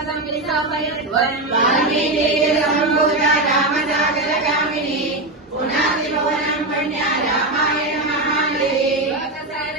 పదం విశాపయత్వం వాల్మీకిరసంభూత రామదాగరగామిని పునాది భవనం పుణ్య రామాయణ మహానది లోకసార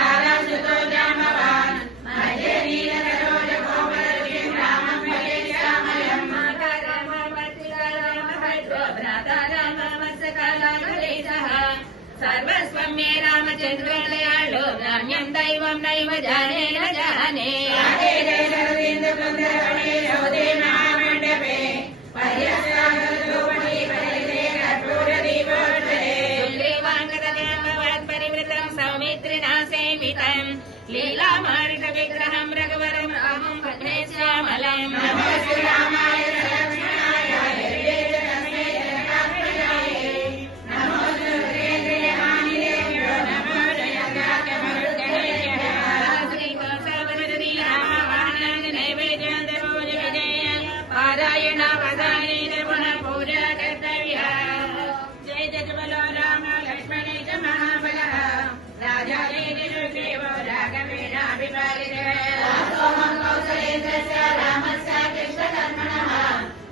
ചന്ദ്രനയാളോ നാണ്യം ദൈവം നൈവ ജാനേന ജാനേ പരിവൃതം സൗമിത്രിനാ സേമിതം ലീലാമാരിത വിഗ്രഹം രഘുവരം അഹം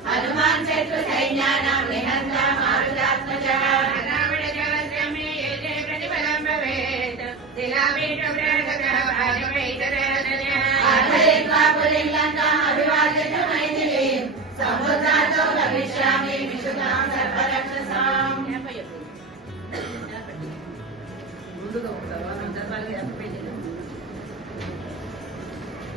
హనుమాన్ శత్రు సైన్యానాం నిహంత మారుతాత్మజः రావణ జలశ్రమే ఏతే ప్రతిఫలం భవేత్ శిలాపీఠ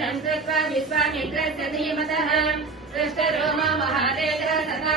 नन्दत्वा विश्वामित्रस्तदीमतः दृष्टरोमा महातेजः तथा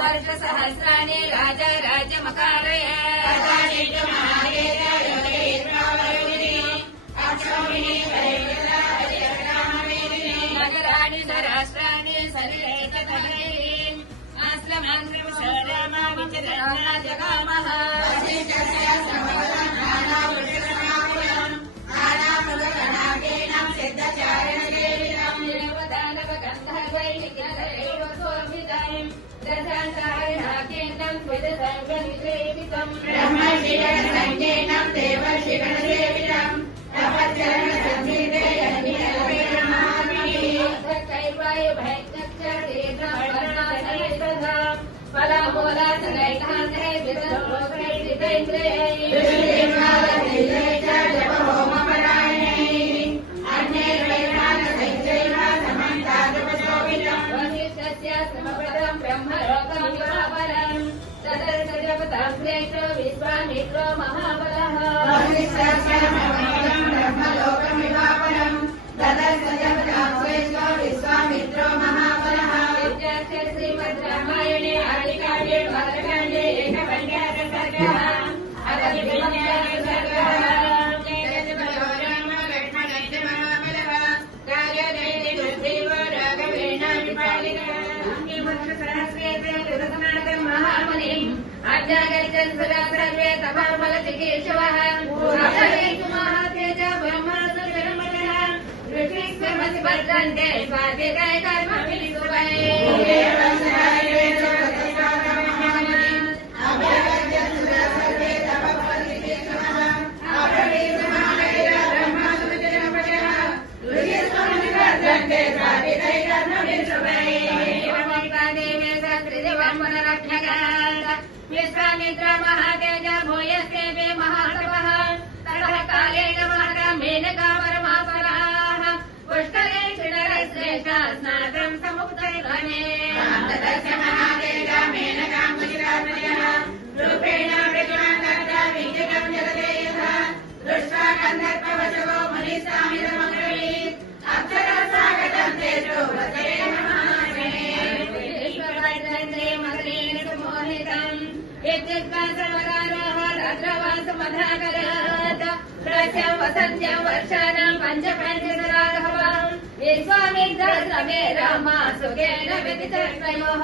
बहुवर्षसहस्राणि राजा राज्यमकारयत् नगराणि सराष्ट्राणि सरिरेतधरेम् आश्रमान्त्रविशोरामा विचरणा जगामः तथाकेनं विद सर्वनिवेदितम् ब्रह्मशिरणसङ्केनं देवशिरणसेवितम् तपश्चरणसङ्गीते कैवाय भैतक्षेत्रं फलमूलासनैकान्ते विदर्भोगैर्जितेन्द्रैः तपश्चरणसंहितेयन्निलवेणमहात्मनिः विश्वामित्रो महाबलः महाबलति केशवः राजहेतुमः तेज ब्रह्मणसर्वरमणः ऋषिस्वर्मसि वर्धन्ते स्वाधिकाय कर्म विलितुवै ಗಂಧರ್ಪವಚವೋ ಮುನಿಸ್ವಾಮಿದಮಗ್ರವೀ ಅಕ್ಷರಸಾಗತಂತೇತು ಭದ್ರೇ ನಮಾಮೇ ಈಶ್ವರಚಂದ್ರೇ ಮಧುರೇಣ ಸುಮೋಹಿತಂ यद्यद्वासमदारोहरद्रवासमधाकरात् सुखेन व्यतितर्षयोः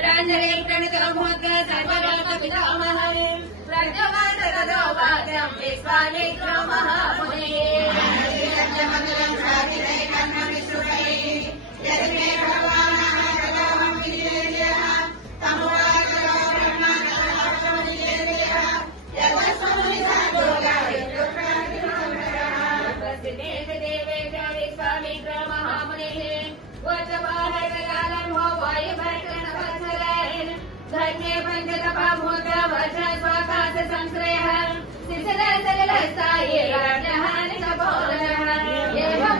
ప్రాంజలి ప్రణితోముఖ సర్వలోక పితామహే ప్రజవాదోపాద్యం విశ్వామిత్రో మహామునే మంగళం సాధికై కర్మ విశ్రుకై యజ్ఞే భగవాన్ धन्ये पञ्चतपभूत वच स्वाकाश सङ्ग्रहः शिथिल सलिलसाये राज्ञः नितपोलः एवम्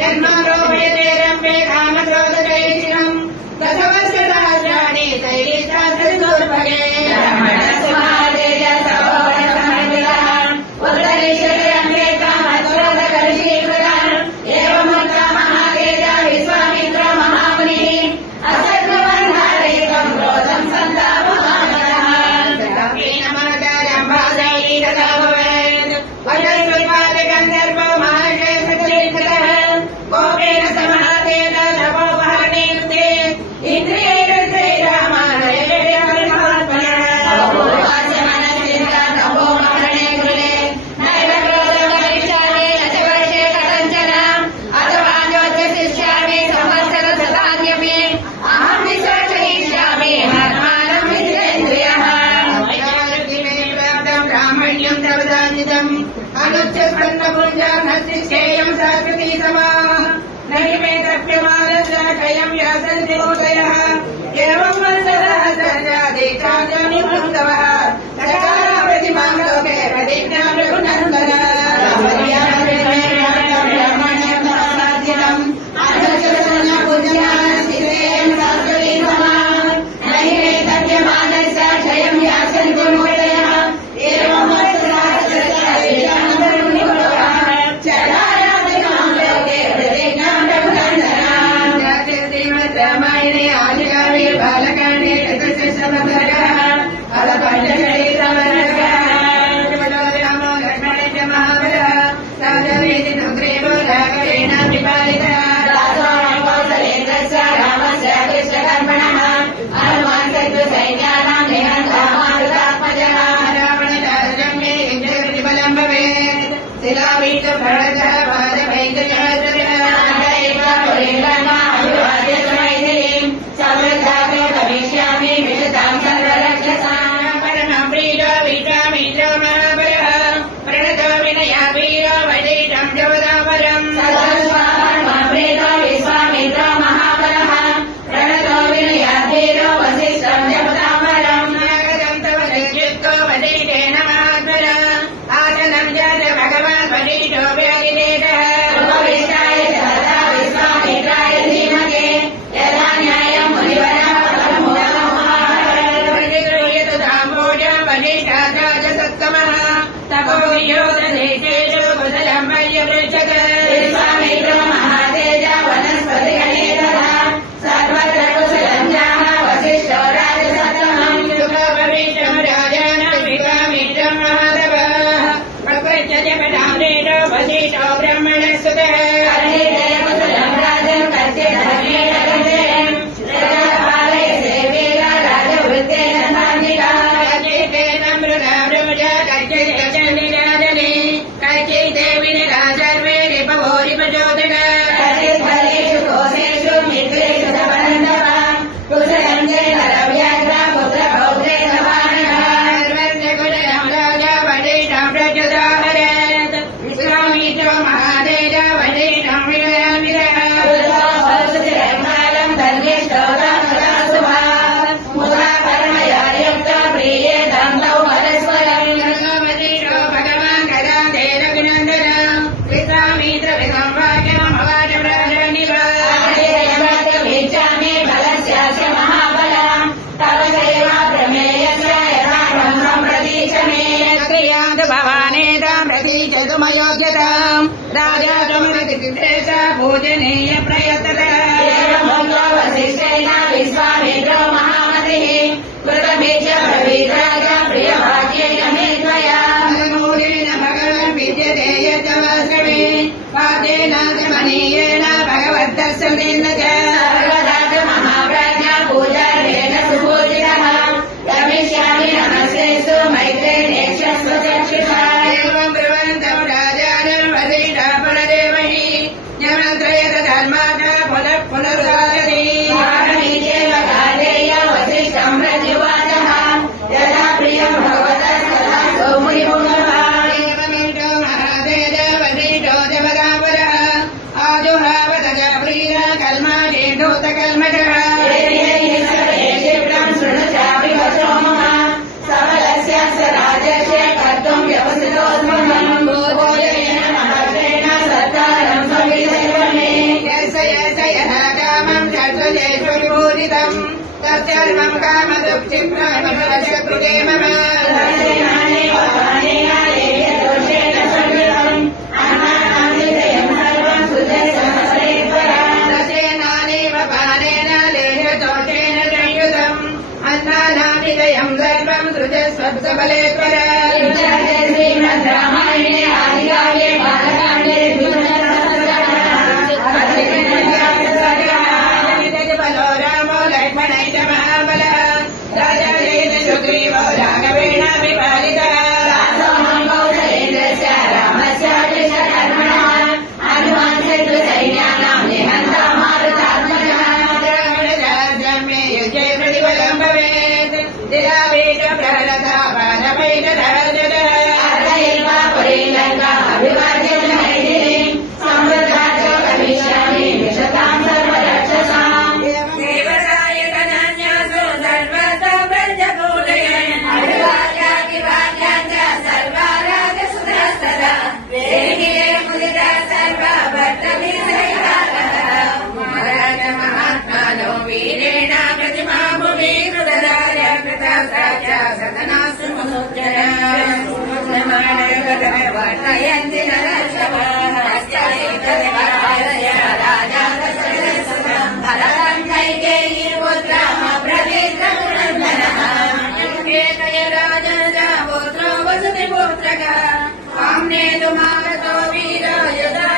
Yes, वैलम् यासन्ति मूतयः एवम् वत्सरः सञ्जाते चान्योन्यभङ्गवः भोजनेय प्रयतन ధర్మాన పునః పునరుదారణ सर्वं कामदुःखिं रामरजकृते मम अन्नानामिदयं सर्वं सृजस्वत्सबलेश्वर श्रीमद्राम पुण्ये तुमागतो वीराय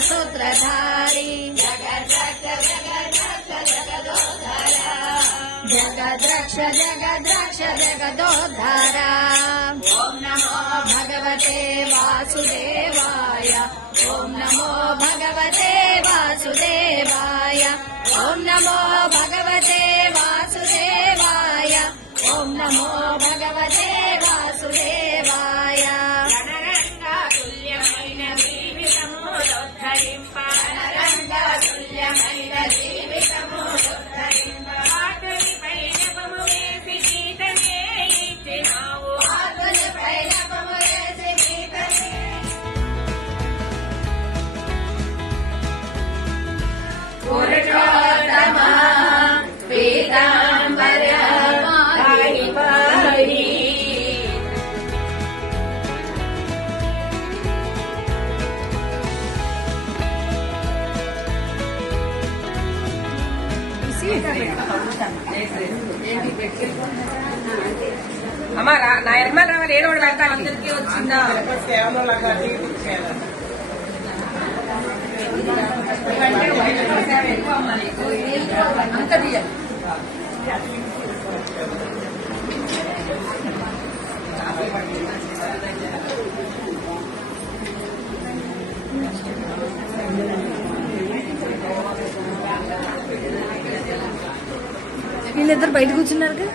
सूत्रधारी जगद्रक्ष जगद्रक्ष जगदोद्धारा ॐ नमो भगवते वासुदेवाय ॐ नमो भगवते वासुदेवाय ॐ नमो भगवते वासुदेवाय ॐ नमो भगवते वासुदेव అమ్మ రా- నా ఎర్మల్ రావాలి ఏదో ఒకటి పెడతాను అందరికీ వచ్చిందా? అంత వీళ్ళిద్దరు బయట కూర్చున్నారు కదా